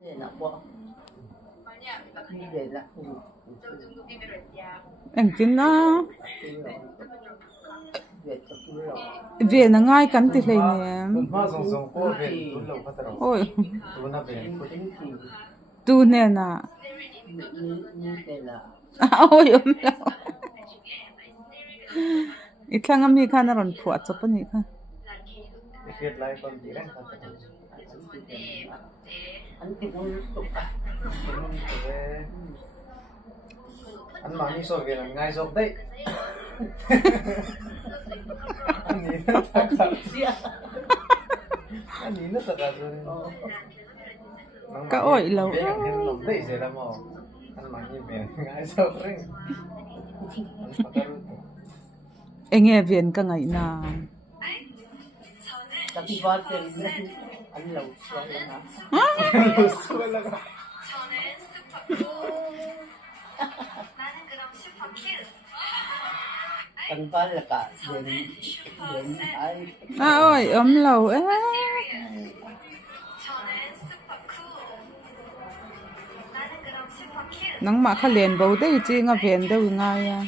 anh tin na về là ngay cắn thì này ôi tu nè na ôi ít thằng em đi khăn nó còn phụ cho bên này khăn anh mà như số về là ngay số đấy anh nhìn nó thật anh nhìn nó thật rồi cả ôi lâu về cái lòng đấy sẽ làm mà anh mà như về ngay số đấy anh nghe viên cả ngày na tapi water anh lâu xuôi là anh phải là cả đến ai ôi lâu ấy nắng mà khá liền bầu đấy chứ ngà viên đâu ngay à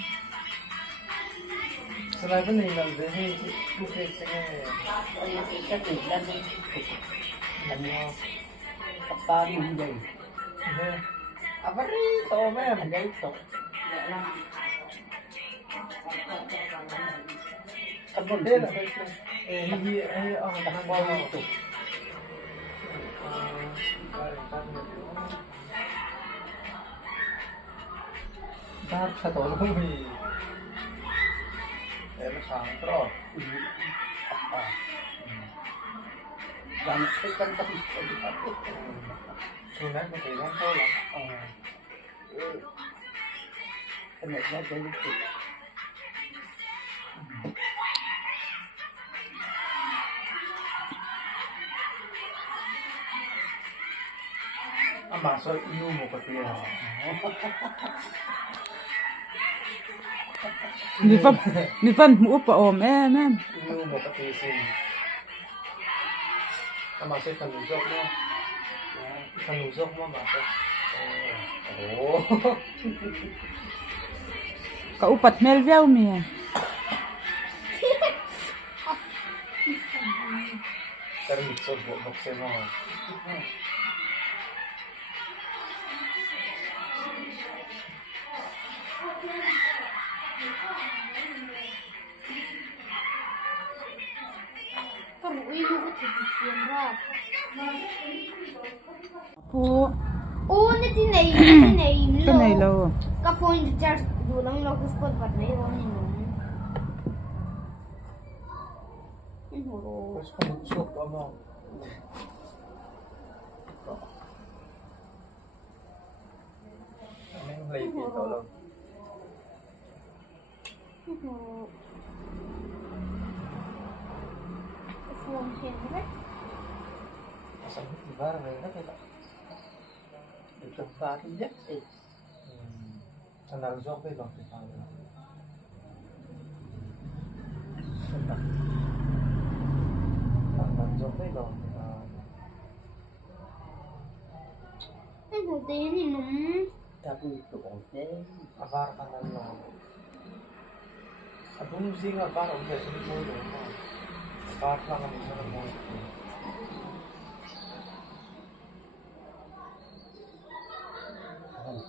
selain itu nih kalau dari bukan cái gì lên mình apa mình gì apa đi to mấy mình gây tục cái vấn đề là ini orang tahan bawah itu bar satu lebih nó sáng rồi làm cái tâm tâm thường đấy mình thấy nó thôi lắm cái này nó sẽ đi tục mà sao yêu một cái tiền mi phân mũ bỏ ôm em yêu một cái tiền gì mà sẽ cần dốc nữa cần dốc mà sao ồ cậu bật mail veo mi cái gì số bộ bọc xem rồi phụ ô nè tí này cái này lâu cái phone recharge đủ lắm nó cứ spot bật này rồi nè terus kamu sup apa anh lấy tiền tao đâu phone hiện đấy sao thì ba này nó phải được trong pha thứ nhất thì thằng nào dốc cái lọt thì phải thằng dốc cái lọt anh thử tí thì nó ta cũng tụ thế avar thằng nào lọt abang sih avar ông phải xin mua được không avar thằng nào mình mua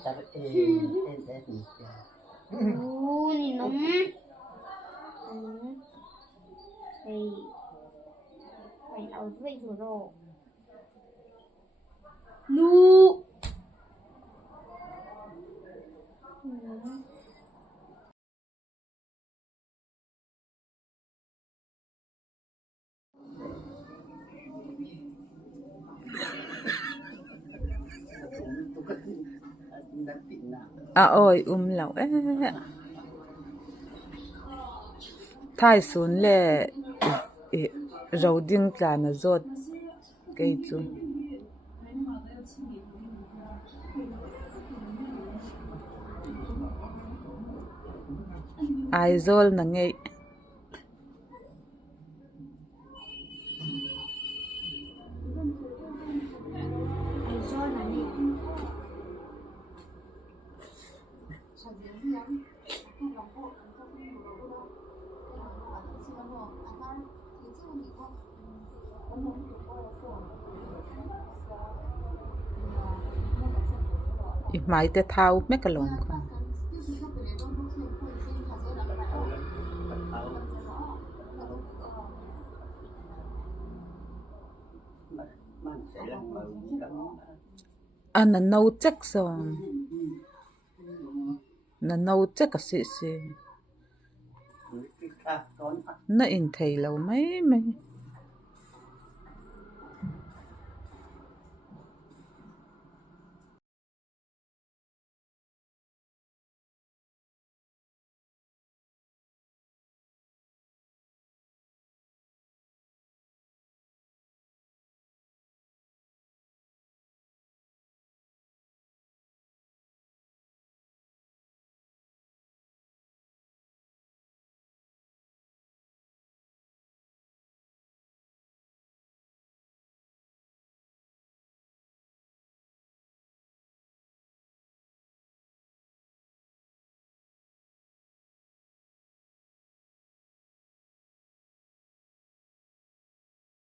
ta em thì ô nè nó thì mày đâu vậy rồi nu à ôi lâu ấy thái xuân lệ rau đinh cả nó rốt cái chú ai zol na ngay ai rồi i mai te thau me ka lom ka ana no check so na no check a si na in thei lo mai mai